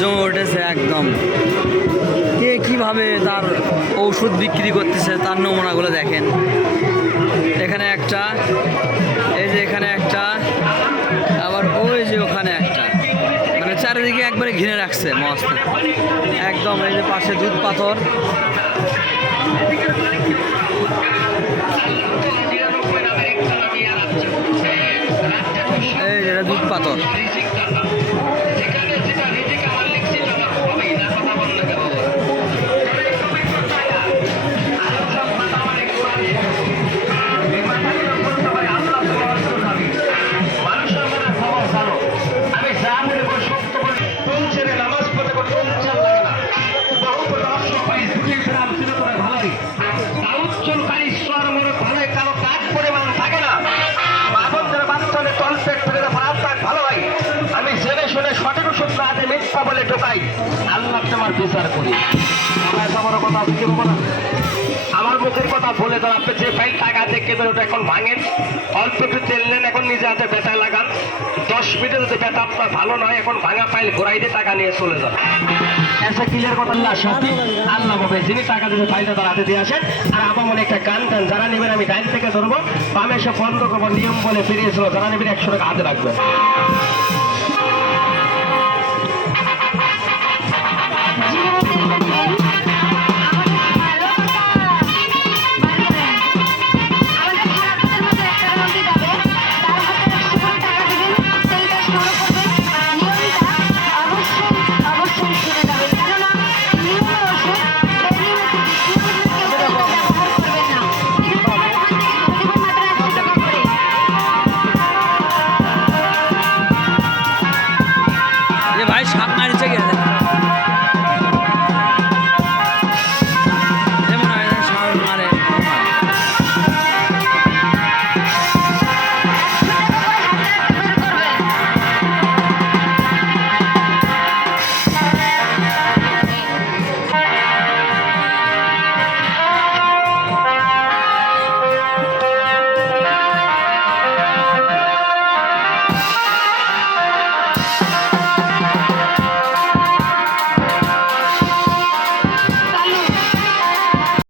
জমে উঠেছে একদম। কে কীভাবে তার ঔষধ বিক্রি করতেছে তার নমুনাগুলো দেখেন। এখানে একটা, এই যে এখানে একটা, আবার ওই যে ওখানে একটা, মানে চারিদিকে একবারে ঘিরে রাখছে মস্ত একদম। এই যে পাশে দুধ পাথর, এই যে দুধ পাথর। বলে ঢোকাই আল্লাহ তোমার বিচার করি। আমার কথা কি বলবো না, আমার মুখের কথা বলে ধর আপনি যে ফাইল টাকা দেখে ধরে ওটা এখন ভাঙেন, অল্প একটু তেল নেন, এখন নিজে হাতে ব্যথায় লাগান, 10 মিনিটে যদি ব্যথা আপনার ভালো নয় এখন ভাঙা ফাইল ঘোরাই দিয়ে টাকা নিয়ে চলে যান। এসে ক্লিয়ার কথা আল্লাহ সাথী আল্লাহ হবে যিনি টাকা দিতে ফাইলটা তার হাতে দিয়ে আসেন। আর আমার মনে একটা গান গান যারা নেবেন আমি ডাইন থেকে ধরবো, বামে এসে বন্ধ করবো, নিয়ম বলে ফিরিয়েছিল, যারা নেবেন 100 টাকা হাতে রাখবেন।